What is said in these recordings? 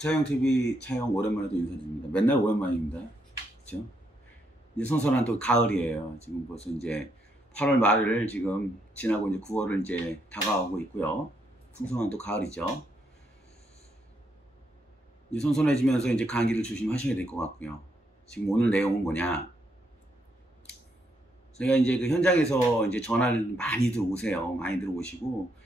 차영TV 차영 오랜만에 또 인사드립니다. 맨날 오랜만입니다. 그렇죠? 이제 선선한 또 가을이에요. 지금 벌써 이제 8월 말을 지금 지나고 이제 9월을 이제 다가오고 있고요. 풍성한 또 가을이죠. 이제 선선해지면서 이제 감기를 조심하셔야 될 것 같고요. 지금 오늘 내용은 뭐냐? 저희가 이제 그 현장에서 이제 전화를 많이들 오세요. 많이들 오시고,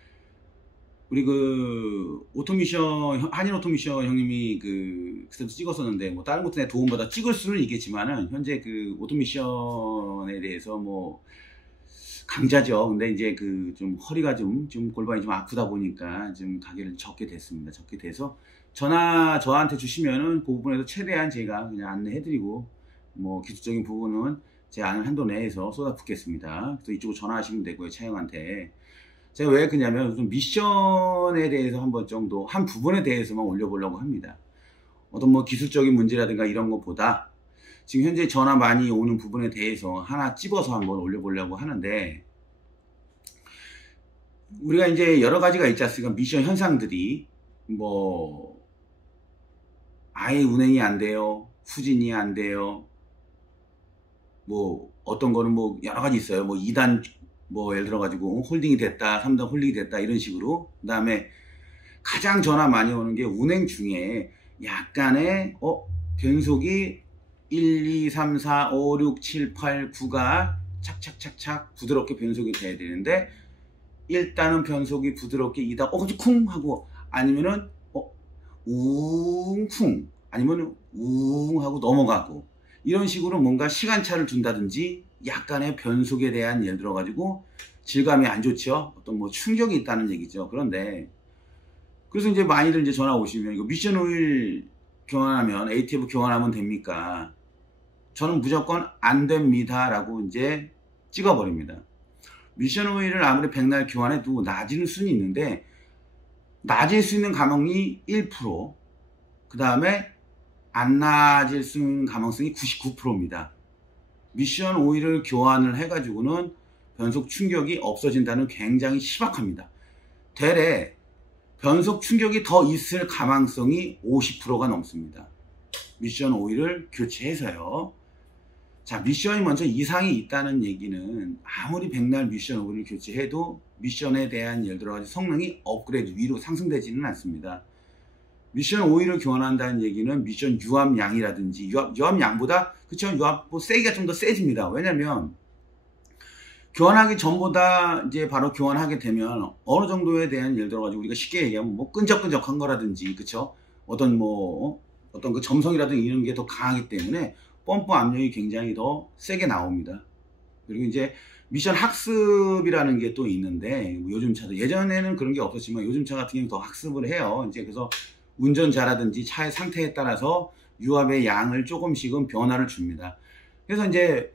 우리 그 오토미션, 한일 오토미션 형님이 그때도 찍었었는데, 뭐 다른 것들에 도움받아 찍을 수는 있겠지만은, 현재 그 오토미션에 대해서 뭐 강자죠. 근데 이제 그 좀 허리가 좀 골반이 좀 아프다 보니까 좀 가게를 접게 됐습니다. 접게 돼서 전화 저한테 주시면은 그 부분에서 최대한 제가 그냥 안내해드리고, 뭐 기술적인 부분은 제 아는 한도 내에서 쏟아붓겠습니다. 그래서 이쪽으로 전화하시면 되고요, 차영한테. 제가 왜 그러냐면 좀 미션에 대해서 한번 정도 한 부분에 대해서만 올려보려고 합니다. 어떤 뭐 기술적인 문제라든가 이런 것보다 지금 현재 전화 많이 오는 부분에 대해서 하나 찝어서 한번 올려보려고 하는데, 우리가 이제 여러 가지가 있지 않습니까? 미션 현상들이 뭐 아예 운행이 안 돼요, 후진이 안 돼요, 뭐 어떤 거는 뭐 여러 가지 있어요. 뭐 2단 뭐 예를 들어 가지고 홀딩이 됐다, 3단 홀딩이 됐다, 이런 식으로. 그 다음에 가장 전화 많이 오는 게 운행 중에 약간의 변속이 1, 2, 3, 4, 5, 6, 7, 8, 9가 착착착착 부드럽게 변속이 돼야 되는데, 일단은 변속이 부드럽게 이다 쿵 하고, 아니면은 웅쿵, 아니면 웅 하고 넘어가고, 이런 식으로 뭔가 시간차를 준다든지 약간의 변속에 대한 예를 들어 가지고 질감이 안 좋죠. 어떤 뭐 충격이 있다는 얘기죠. 그런데 그래서 이제 많이들 이제 전화 오시면 이거 미션 오일 교환하면, ATF 교환하면 됩니까? 저는 무조건 안 됩니다 라고 이제 찍어버립니다. 미션 오일을 아무리 백날 교환해도 낮을 수는 있는데, 낮을 수 있는 가능성이 1%, 그 다음에 안 낮을 수 있는 가능성이 99%입니다. 미션 오일을 교환을 해가지고는 변속 충격이 없어진다는 굉장히 희박합니다. 되레 변속 충격이 더 있을 가능성이 50%가 넘습니다. 미션 오일을 교체해서요. 자, 미션이 먼저 이상이 있다는 얘기는 아무리 백날 미션 오일을 교체해도 미션에 대한 예를 들어 성능이 업그레이드 위로 상승되지는 않습니다. 미션 오일을 교환한다는 얘기는 미션 유압량이라든지, 유압량보다, 그쵸? 유압 세기가 좀 더 세집니다. 왜냐면 교환하기 전보다 이제 바로 교환하게 되면 어느 정도에 대한 예를 들어가지고 우리가 쉽게 얘기하면 뭐 끈적끈적한 거라든지, 그쵸? 어떤 그 점성이라든지 이런 게 더 강하기 때문에 펌프 압력이 굉장히 더 세게 나옵니다. 그리고 이제 미션 학습이라는 게 또 있는데, 요즘 차도 예전에는 그런 게 없었지만 요즘 차 같은 경우는 더 학습을 해요. 이제 그래서 운전자라든지 차의 상태에 따라서 유압의 양을 조금씩은 변화를 줍니다. 그래서 이제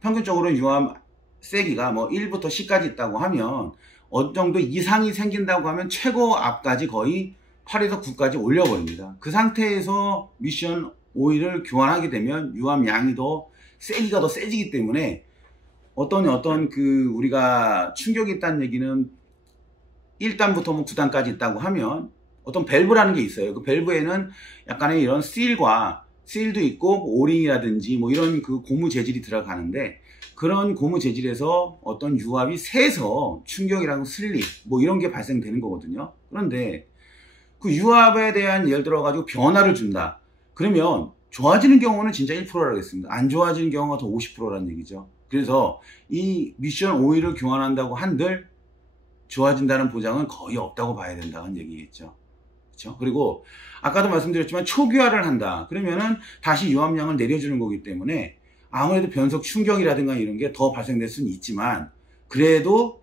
평균적으로 유압 세기가 뭐 1부터 10까지 있다고 하면 어느 정도 이상이 생긴다고 하면 최고 압까지 거의 8에서 9까지 올려버립니다. 그 상태에서 미션 오일을 교환하게 되면 유압 양이 더 세기가 더 세지기 때문에 어떤 그 우리가 충격이 있다는 얘기는 1단부터 뭐 9단까지 있다고 하면 어떤 밸브라는 게 있어요. 그 밸브에는 약간의 이런 실도 있고 오링이라든지 뭐 이런 그 고무 재질이 들어가는데, 그런 고무 재질에서 어떤 유압이 세서 충격이랑 슬립 뭐 이런 게 발생되는 거거든요. 그런데 그 유압에 대한 예를 들어 가지고 변화를 준다. 그러면 좋아지는 경우는 진짜 1%라고 했습니다. 안 좋아지는 경우가 더 50%라는 얘기죠. 그래서 이 미션 오일을 교환한다고 한들 좋아진다는 보장은 거의 없다고 봐야 된다는 얘기겠죠. 그렇죠? 그리고 아까도 말씀드렸지만 초기화를 한다. 그러면은 다시 유압량을 내려주는 거기 때문에 아무래도 변속 충격이라든가 이런 게 더 발생될 수는 있지만, 그래도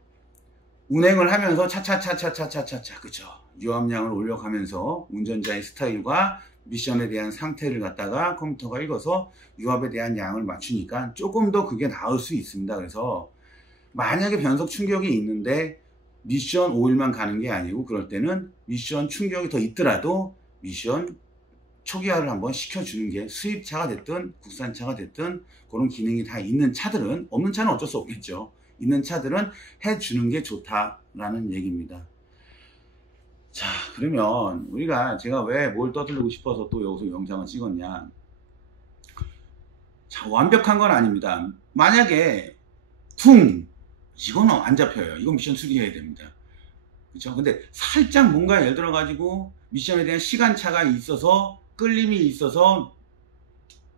운행을 하면서 차차차차차차차, 그쵸? 유압량을 올려가면서 운전자의 스타일과 미션에 대한 상태를 갖다가 컴퓨터가 읽어서 유압에 대한 양을 맞추니까 조금 더 그게 나을 수 있습니다. 그래서 만약에 변속 충격이 있는데 미션 오일만 가는 게 아니고, 그럴 때는 미션 충격이 더 있더라도 미션 초기화를 한번 시켜주는 게, 수입차가 됐든 국산차가 됐든 그런 기능이 다 있는 차들은, 없는 차는 어쩔 수 없겠죠. 있는 차들은 해주는 게 좋다라는 얘기입니다. 자, 그러면 제가 왜 뭘 떠들고 싶어서 또 여기서 영상을 찍었냐. 자, 완벽한 건 아닙니다. 만약에 이거는 안 잡혀요. 이건 미션 수리해야 됩니다. 그렇죠? 근데 살짝 뭔가 예를 들어 가지고 미션에 대한 시간차가 있어서 끌림이 있어서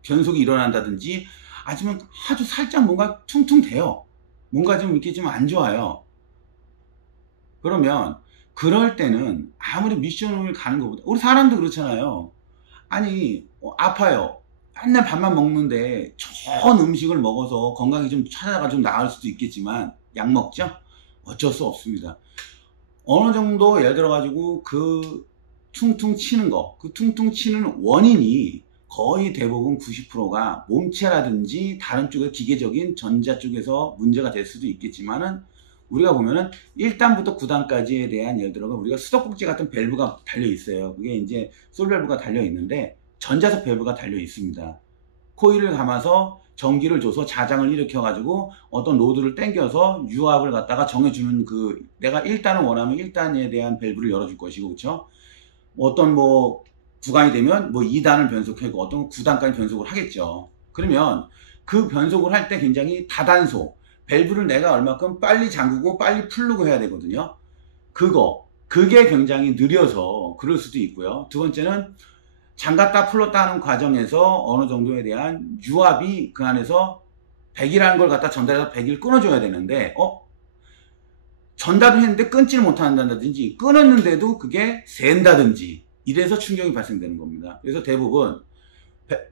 변속이 일어난다든지 아니면 아주 살짝 뭔가 퉁퉁 대요. 뭔가 좀 이렇게 좀 안 좋아요. 그러면 그럴 때는 아무리 미션을 가는 것보다, 우리 사람도 그렇잖아요. 아니 아파요. 맨날 밥만 먹는데 좋은 음식을 먹어서 건강이 좀 찾아가 좀 나을 수도 있겠지만 약 먹죠? 어쩔 수 없습니다. 어느 정도 예를 들어 가지고 그 퉁퉁 치는 거, 그 퉁퉁 치는 원인이 거의 대부분 90%가 몸체라든지 다른 쪽의 기계적인 전자 쪽에서 문제가 될 수도 있겠지만은, 우리가 보면은 1단부터 9단까지에 대한 예를 들어 우리가 수도꼭지 같은 밸브가 달려 있어요. 그게 이제 솔 밸브가 달려 있는데 전자석 밸브가 달려 있습니다. 코일을 감아서 전기를 줘서 자장을 일으켜 가지고 어떤 로드를 당겨서 유압을 갖다가 정해주는, 그 내가 1단을 원하면 1단에 대한 밸브를 열어줄 것이고, 그렇죠? 어떤 구간이 되면 2단을 변속하고 어떤 9단까지 변속을 하겠죠. 그러면 그 변속을 할 때 굉장히 다단소, 밸브를 내가 얼마큼 빨리 잠그고 빨리 풀고 해야 되거든요. 그게 굉장히 느려서 그럴 수도 있고요. 두 번째는 잠갔다 풀었다 하는 과정에서 어느 정도에 대한 유압이 그 안에서 100이라는 걸 갖다 전달해서 100을 끊어줘야 되는데 전달을 했는데 끊지를 못한다든지 끊었는데도 그게 샌다든지 이래서 충격이 발생되는 겁니다. 그래서 대부분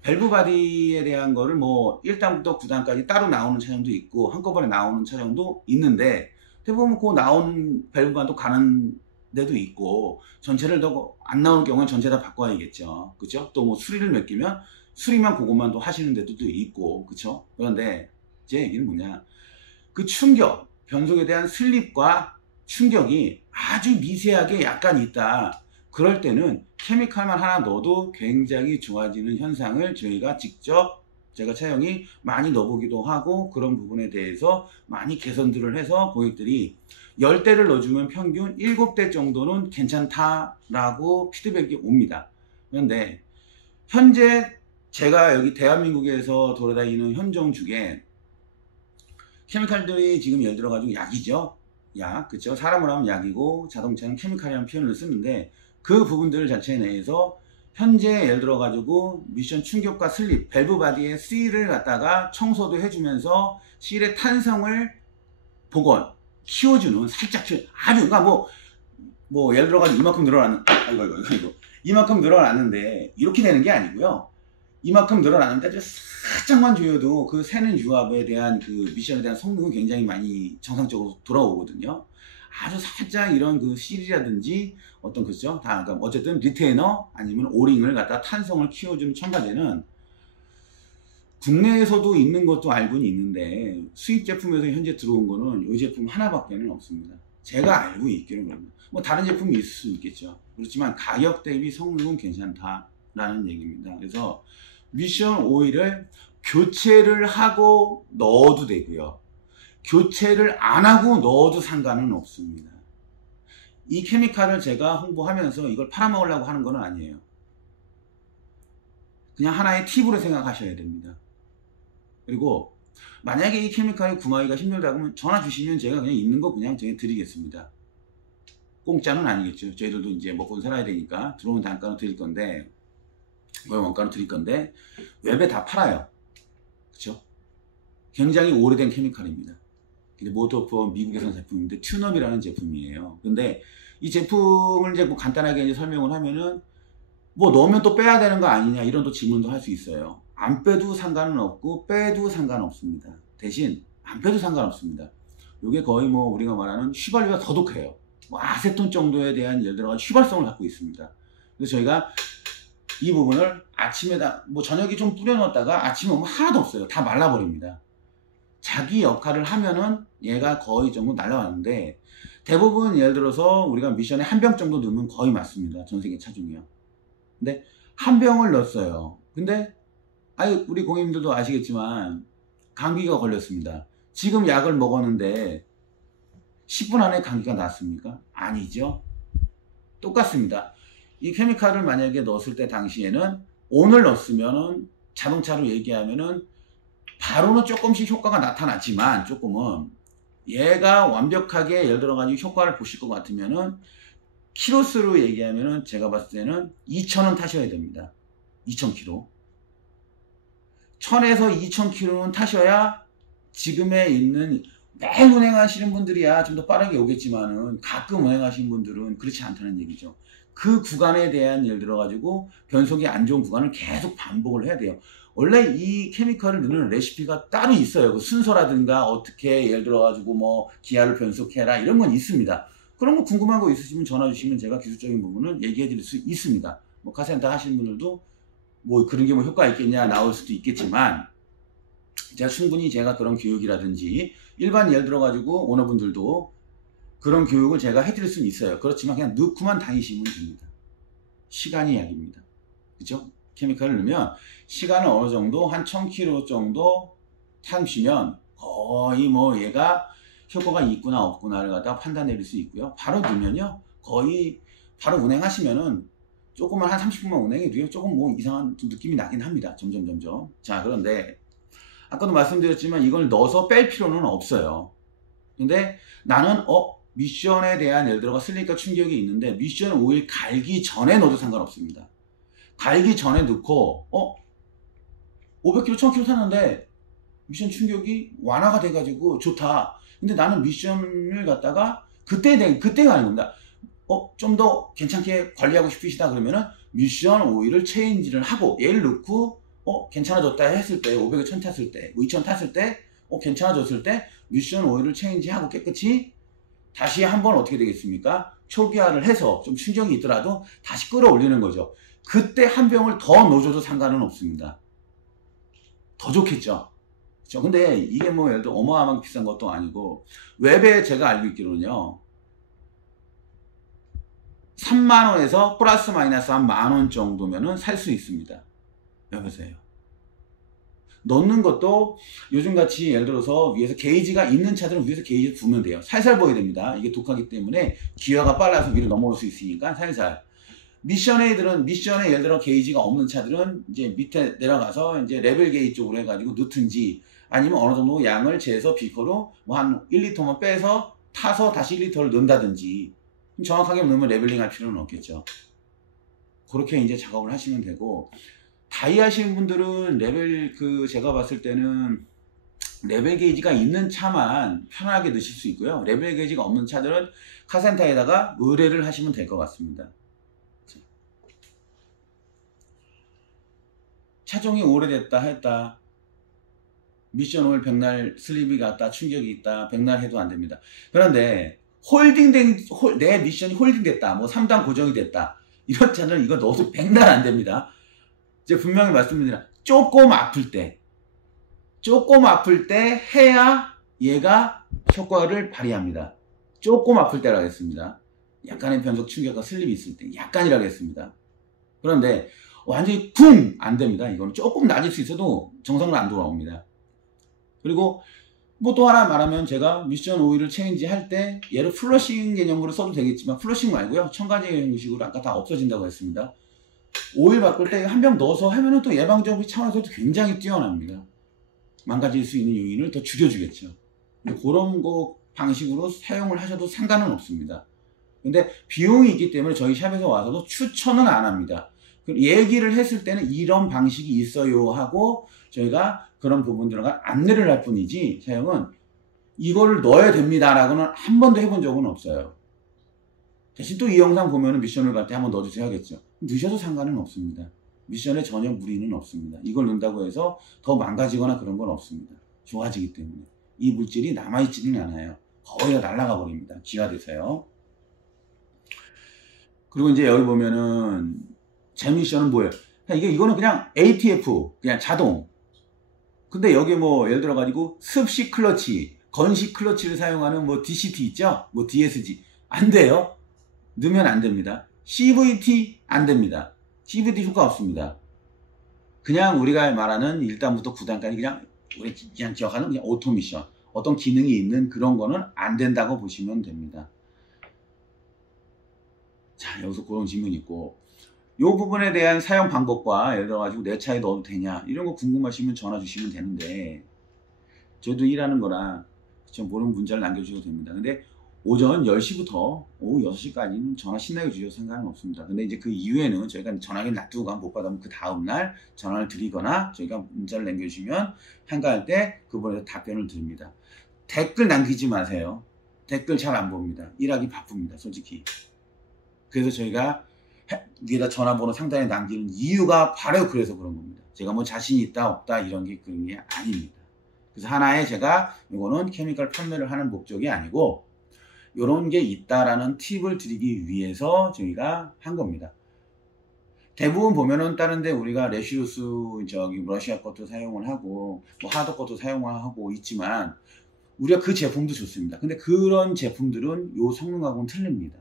밸브 바디에 대한 거를 1단부터 9단까지 따로 나오는 차량도 있고 한꺼번에 나오는 차량도 있는데, 대부분 그 나온 밸브만도 가는 데도 있고, 전체를 더 안 나올 경우는 전체 다 바꿔야겠죠. 그죠? 또 수리를 맡기면 수리만 그것만 또 하시는 데도 있고, 그쵸? 그런데 제 얘기는 뭐냐, 그 충격, 변속에 대한 슬립과 충격이 아주 미세하게 약간 있다. 그럴 때는 케미칼만 하나 넣어도 굉장히 좋아지는 현상을 저희가 직접, 제가 차영이 많이 넣어보기도 하고 그런 부분에 대해서 많이 개선들을 해서 고객들이 10대를 넣어주면 평균 7대 정도는 괜찮다라고 피드백이 옵니다. 그런데 현재 제가 여기 대한민국에서 돌아다니는 현종 중에 케미칼들이 지금 예를 들어 가지고 약이죠. 약, 그쵸? 사람으로 하면 약이고 자동차는 케미칼이라는 표현을 쓰는데, 그 부분들 자체 내에서 현재 예를 들어 가지고 미션 충격과 슬립, 밸브 바디의 C를 갖다가 청소도 해주면서 실의 탄성을 복원, 키워주는, 살짝 아주, 그러니까 예를 들어 가지고 이만큼 늘어나는, 이만큼 늘어났는데 이렇게 되는 게 아니고요. 이만큼 늘어나는데 아주 살짝만 조여도 그 새는 유압에 대한 그 미션에 대한 성능은 굉장히 많이 정상적으로 돌아오거든요. 아주 살짝 이런 그 실이라든지 어떤, 그죠? 그러니까 어쨌든 리테이너 아니면 오링을 갖다 탄성을 키워주는 첨가제는 국내에서도 있는 것도 알고는 있는데 수입 제품에서 현재 들어온 거는 이 제품 하나밖에는 없습니다. 제가 알고 있기는 그럽니다. 다른 제품이 있을 수 있겠죠. 그렇지만 가격 대비 성능은 괜찮다라는 얘기입니다. 그래서 미션 오일을 교체를 하고 넣어도 되고요, 교체를 안 하고 넣어도 상관은 없습니다. 이 케미칼을 제가 홍보하면서 이걸 팔아먹으려고 하는 건 아니에요. 그냥 하나의 팁으로 생각하셔야 됩니다. 그리고 만약에 이 케미칼을 구하기가 힘들다고 하면 전화 주시면 제가 그냥 있는 거 그냥 제가 드리겠습니다. 공짜는 아니겠죠. 저희들도 이제 먹고 살아야 되니까 들어오는 단가는 드릴 건데, 원가는 드릴 건데, 웹에 다 팔아요. 그쵸? 굉장히 오래된 케미칼입니다. 모터폰 미국에서 제품인데 튠업이라는 제품이에요. 근데 이 제품을 이제 간단하게 이제 설명을 하면은 넣으면 또 빼야 되는 거 아니냐 이런 또 질문도 할 수 있어요. 안 빼도 상관은 없고 빼도 상관없습니다. 대신 안 빼도 상관없습니다. 이게 거의 우리가 말하는 휘발유가 더 독해요. 아세톤 정도에 대한 예를 들어 휘발성을 갖고 있습니다. 그래서 저희가 이 부분을 아침에다 저녁에 좀 뿌려 넣었다가 아침에 오면 하나도 없어요. 다 말라버립니다. 자기 역할을 하면은 얘가 거의 정도 날아가는데, 대부분 예를 들어서 우리가 미션에 한 병 정도 넣으면 거의 맞습니다. 전 세계 차 중에요. 근데 한 병을 넣었어요. 근데 우리 고객님들도 아시겠지만 감기가 걸렸습니다. 지금 약을 먹었는데 10분 안에 감기가 났습니까? 아니죠. 똑같습니다. 이 케미칼을 만약에 넣었을 때 당시에는 온을 넣었으면은 자동차로 얘기하면은 바로는 조금씩 효과가 나타났지만 조금은 얘가 완벽하게 예를 들어 가지고 효과를 보실 것 같으면은 키로수로 얘기하면은 제가 봤을 때는 2,000은 타셔야 됩니다. 2,000km. 1,000에서 2,000km는 타셔야 지금에 있는 매일 운행하시는 분들이야 좀 더 빠르게 오겠지만은 가끔 운행하시는 분들은 그렇지 않다는 얘기죠. 그 구간에 대한 예를 들어 가지고 변속이 안 좋은 구간을 계속 반복을 해야 돼요. 원래 이 케미컬을 넣는 레시피가 따로 있어요. 그 순서라든가 어떻게 예를 들어 가지고 뭐 기아를 변속해라 이런 건 있습니다. 그런 거 궁금한 거 있으시면 전화 주시면 제가 기술적인 부분을 얘기해 드릴 수 있습니다. 뭐 카센터 하시는 분들도 뭐 그런 게 뭐 효과 있겠냐 나올 수도 있겠지만 제가 그런 교육이라든지 일반 예를 들어 가지고 오너분들도 그런 교육을 제가 해드릴 수는 있어요. 그렇지만 그냥 넣고만 다니시면 됩니다. 시간이 약입니다. 그죠? 케미컬을 넣으면 시간을 어느 정도 한 1000km 정도 타시면 거의 뭐 얘가 효과가 있구나 없구나를 갖다가 판단 내릴 수 있고요. 바로 넣으면요 거의 바로 운행하시면은 조금만 한 30분만 운행해도요 조금 뭐 이상한 느낌이 나긴 합니다. 점점. 자, 그런데 아까도 말씀드렸지만 이걸 넣어서 뺄 필요는 없어요. 근데 나는 미션에 대한 예를 들어 슬리니까 충격이 있는데 미션 오일 갈기 전에 넣어도 상관없습니다. 갈기 전에 넣고 500km, 1000km 탔는데 미션 충격이 완화가 돼가지고 좋다. 근데 나는 미션을 갖다가 그때가 아닌 겁니다. 좀 더 괜찮게 관리하고 싶으시다 그러면은 미션 오일을 체인지를 하고 얘를 넣고 괜찮아졌다 했을 때 500에 1000 탔을 때 2000 탔을 때 괜찮아졌을 때 미션 오일을 체인지하고 깨끗이 다시 한번 어떻게 되겠습니까? 초기화를 해서 좀 충격이 있더라도 다시 끌어올리는 거죠. 그때 한 병을 더 넣어줘도 상관은 없습니다. 더 좋겠죠. 그렇죠? 근데 이게 뭐 예를 들어 어마어마하게 비싼 것도 아니고 웹에 제가 알고 있기로는요 3만원에서 플러스 마이너스 한 만원 정도면은 살 수 있습니다. 여보세요. 넣는 것도 요즘같이 예를 들어서 위에서 게이지가 있는 차들은 위에서 게이지를 부으면 돼요. 살살 보여야 됩니다. 이게 독하기 때문에 기어가 빨라서 위로 넘어올 수 있으니까 살살. 미션에 예를 들어 게이지가 없는 차들은 이제 밑에 내려가서 이제 레벨 게이지 쪽으로 해가지고 넣든지 아니면 어느 정도 양을 재서 비커로 뭐 한 1리터만 빼서 타서 다시 1리터를 넣는다든지 정확하게 넣으면 레벨링 할 필요는 없겠죠. 그렇게 이제 작업을 하시면 되고 다이 하시는 분들은 제가 봤을 때는 레벨 게이지가 있는 차만 편하게 넣으실 수 있고요. 레벨 게이지가 없는 차들은 카센터에다가 의뢰를 하시면 될 것 같습니다. 차종이 오래됐다 했다. 미션 오일 백날 슬립이 갔다 충격이 있다. 백날 해도 안 됩니다. 그런데 내 미션이 홀딩됐다. 뭐 3단 고정이 됐다. 이런 차는 이거 넣어도 백날 안 됩니다. 제가 분명히 말씀드립니다. 조금 아플 때 해야 얘가 효과를 발휘합니다. 조금 아플 때라고 했습니다. 약간의 변속 충격과 슬립이 있을 때 약간이라고 했습니다. 그런데 완전히 쿵! 안 됩니다. 이거는 조금 낮을 수 있어도 정상으로 안 돌아옵니다. 그리고 뭐 또 하나 말하면 제가 미션 오일을 체인지 할 때 얘를 플러싱 개념으로 써도 되겠지만 플러싱 말고요. 첨가제 형식으로 아까 다 없어진다고 했습니다. 오일 바꿀 때 한 병 넣어서 하면은 또 예방적인 차원에서도 굉장히 뛰어납니다. 망가질 수 있는 요인을 더 줄여주겠죠. 그런 거 방식으로 사용을 하셔도 상관은 없습니다. 근데 비용이 있기 때문에 저희 샵에서 와서도 추천은 안 합니다. 얘기를 했을 때는 이런 방식이 있어요 하고 저희가 그런 부분들을 안내를 할 뿐이지 사용은 이거를 넣어야 됩니다 라고는 한 번도 해본 적은 없어요. 대신 또 이 영상 보면은 미션을 갈 때 한번 넣어주세요 하겠죠. 넣으셔도 상관은 없습니다. 미션에 전혀 무리는 없습니다. 이걸 넣는다고 해서 더 망가지거나 그런 건 없습니다. 좋아지기 때문에 이 물질이 남아있지는 않아요. 거의 다 날아가 버립니다. 기화돼서요. 그리고 이제 여기 보면은 제 미션은 뭐예요? 이거는 그냥 ATF 그냥 자동. 근데 여기 뭐 예를 들어 가지고 습식 클러치, 건식 클러치를 사용하는 뭐 DCT 있죠? 뭐 DSG 안 돼요. 넣으면 안 됩니다. CVT 안 됩니다. CVT 효과 없습니다. 그냥 우리가 말하는 1단부터 9단까지 그냥 기억하는 그냥 오토미션. 어떤 기능이 있는 그런 거는 안 된다고 보시면 됩니다. 자, 여기서 그런 질문이 있고, 이 부분에 대한 사용 방법과 예를 들어가지고 내 차에 넣어도 되냐 이런 거 궁금하시면 전화 주시면 되는데, 저도 일하는 거라 좀 모르는 문자를 남겨주셔도 됩니다. 근데 오전 10시부터 오후 6시까지는 전화 신나게 주셔도 상관은 없습니다. 근데 이제 그 이후에는 저희가 전화기를 놔두고 못 받으면 그 다음날 전화를 드리거나 저희가 문자를 남겨주시면 한가할 때 그분에 답변을 드립니다. 댓글 남기지 마세요. 댓글 잘 안 봅니다. 일하기 바쁩니다, 솔직히. 그래서 저희가 위에다 전화번호 상단에 남기는 이유가 바로 그래서 그런 겁니다. 제가 뭐 자신이 있다 없다 이런 게 그런 게 아닙니다. 그래서 하나의 제가 이거는 케미컬 판매를 하는 목적이 아니고 이런 게 있다라는 팁을 드리기 위해서 저희가 한 겁니다. 대부분 보면은 다른데 우리가 레시루스 저기 러시아 것도 사용을 하고 뭐 하드 것도 사용을 하고 있지만 우리가 그 제품도 좋습니다. 근데 그런 제품들은 요 성능하고는 틀립니다.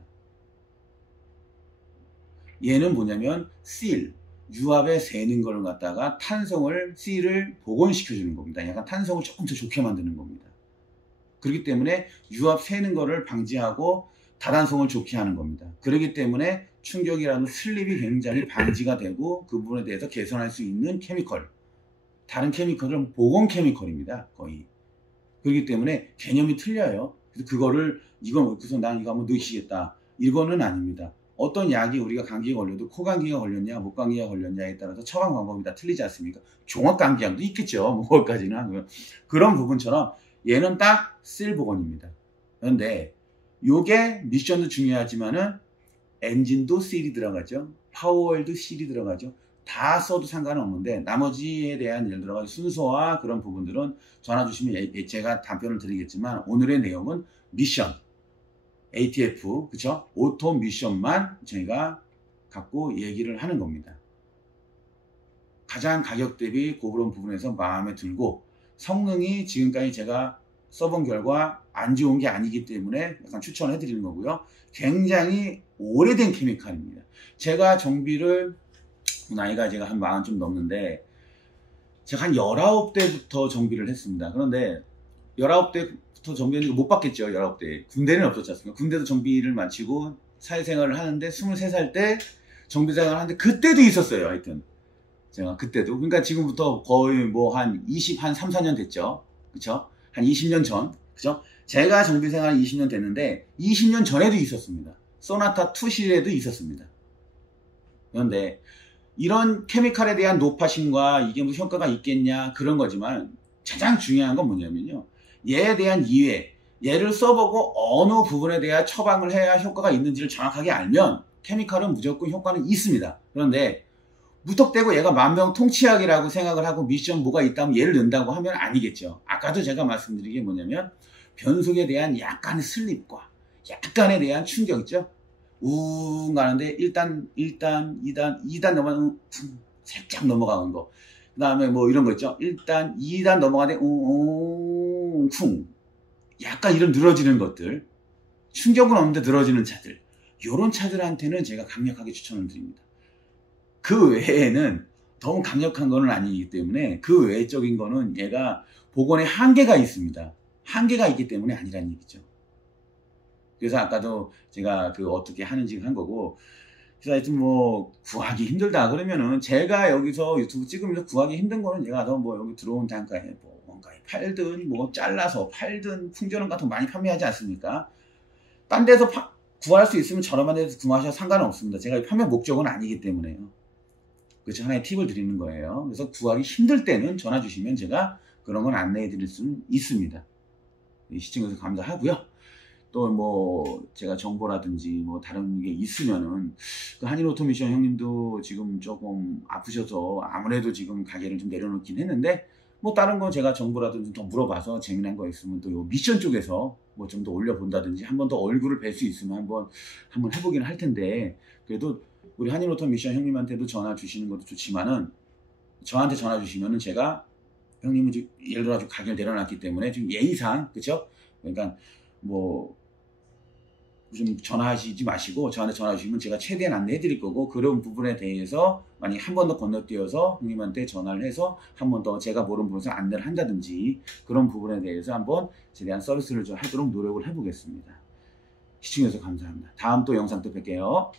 얘는 뭐냐면 실, 유압에 새는 걸 갖다가 탄성을, 실을 복원시켜 주는 겁니다. 약간 탄성을 조금 더 좋게 만드는 겁니다. 그렇기 때문에 유압 새는 거를 방지하고 다단성을 좋게 하는 겁니다. 그렇기 때문에 충격이라는 슬립이 굉장히 방지가 되고 그 부분에 대해서 개선할 수 있는 케미컬, 다른 케미컬은 복원 케미컬입니다. 거의. 그렇기 때문에 개념이 틀려요. 그래서 그거를 이건 그래서 난 이거 한번 넣으시겠다 이거는 아닙니다. 어떤 약이 우리가 감기에 걸려도 코감기가 걸렸냐 목감기가 걸렸냐에 따라서 처방 방법이 다 틀리지 않습니까? 종합감기약도 있겠죠. 뭐 거기까지는. 그런 부분처럼 얘는 딱 실 복원입니다. 그런데 요게 미션도 중요하지만은 엔진도 실이 들어가죠. 파워오일도 실이 들어가죠. 다 써도 상관은 없는데 나머지에 대한 예를 들어 순서와 그런 부분들은 전화 주시면 제가 답변을 드리겠지만 오늘의 내용은 미션 ATF 그쵸? 오토 미션만 저희가 갖고 얘기를 하는 겁니다. 가장 가격 대비 그런 부분에서 마음에 들고 성능이 지금까지 제가 써본 결과 안 좋은 게 아니기 때문에 약간 추천해 드리는 거고요. 굉장히 오래된 케미칼입니다. 제가 정비를 나이가 제가 한 40 좀 넘는데 제가 한 19대부터 정비를 했습니다. 그런데 19대부터 정비했는데 못 받겠죠. 19대. 군대는 없었지 않습니까? 군대도 정비를 마치고 사회생활을 하는데 23살 때 정비생활을 하는데 그때도 있었어요. 하여튼 제가 그때도 그러니까 지금부터 거의 뭐 한 3, 4년 됐죠. 그쵸? 한 20년 전 그죠? 제가 정비생활 20년 됐는데 20년 전에도 있었습니다. 소나타 2 시리즈에도 있었습니다. 그런데 이런 케미칼에 대한 노파심과 이게 무슨 효과가 있겠냐 그런 거지만 가장 중요한 건 뭐냐면요. 얘에 대한 이해, 얘를 써보고 어느 부분에 대한 처방을 해야 효과가 있는지를 정확하게 알면 케미칼은 무조건 효과는 있습니다. 그런데 무턱대고 얘가 만병통치약이라고 생각을 하고 미션 뭐가 있다면 얘를 넣는다고 하면 아니겠죠. 아까도 제가 말씀드린 게 뭐냐면 변속에 대한 약간의 슬립과 약간에 대한 충격 있죠. 우웅 가는데 1단, 2단 넘어가는 살짝 넘어가는 거. 그 다음에 뭐 이런 거 있죠. 1단, 2단 넘어가는데 웅 쿵 약간 이런 늘어지는 것들, 충격은 없는데 늘어지는 차들, 이런 차들한테는 제가 강력하게 추천을 드립니다. 그 외에는 너무 강력한 거는 아니기 때문에 그 외적인 거는 얘가 복원에 한계가 있습니다. 한계가 있기 때문에 아니라는 얘기죠. 그래서 아까도 제가 그 어떻게 하는지 한 거고, 그래서 하여튼 뭐 구하기 힘들다 그러면은 제가 여기서 유튜브 찍으면서 구하기 힘든 거는 얘가 더 뭐 여기 들어온 단가에 뭐 뭔가에 팔든 뭐 잘라서 팔든 풍전원 같은 거 많이 판매하지 않습니까? 딴 데서 구할 수 있으면 저렴한 데서 구하셔도 상관은 없습니다. 제가 판매 목적은 아니기 때문에요. 그렇죠. 하나의 팁을 드리는 거예요. 그래서 구하기 힘들 때는 전화 주시면 제가 그런 건 안내해 드릴 수 있습니다. 시청해주셔서 감사하고요. 또 뭐 제가 정보라든지 뭐 다른 게 있으면은 그 한일오토미션 형님도 지금 조금 아프셔서 아무래도 지금 가게를 좀 내려놓긴 했는데 뭐 다른 거 제가 정보라든지 더 물어봐서 재미난 거 있으면 또 요 미션 쪽에서 뭐 좀 더 올려본다든지 한 번 더 얼굴을 뵐 수 있으면 한번 해보긴 할 텐데 그래도 우리 한일오토미션 형님한테도 전화 주시는 것도 좋지만은 저한테 전화 주시면은 제가 형님은 예를 들어 가격을 내려놨기 때문에 좀 예의상 그쵸? 그러니까 뭐 좀 전화하시지 마시고 저한테 전화 주시면 제가 최대한 안내해 드릴 거고 그런 부분에 대해서 만약 한 번 더 건너뛰어서 형님한테 전화를 해서 한 번 더 제가 모르는 부분에서 안내를 한다든지 그런 부분에 대해서 한번 최대한 서비스를 좀 하도록 노력을 해보겠습니다. 시청해주셔서 감사합니다. 다음 또 영상 또 뵐게요.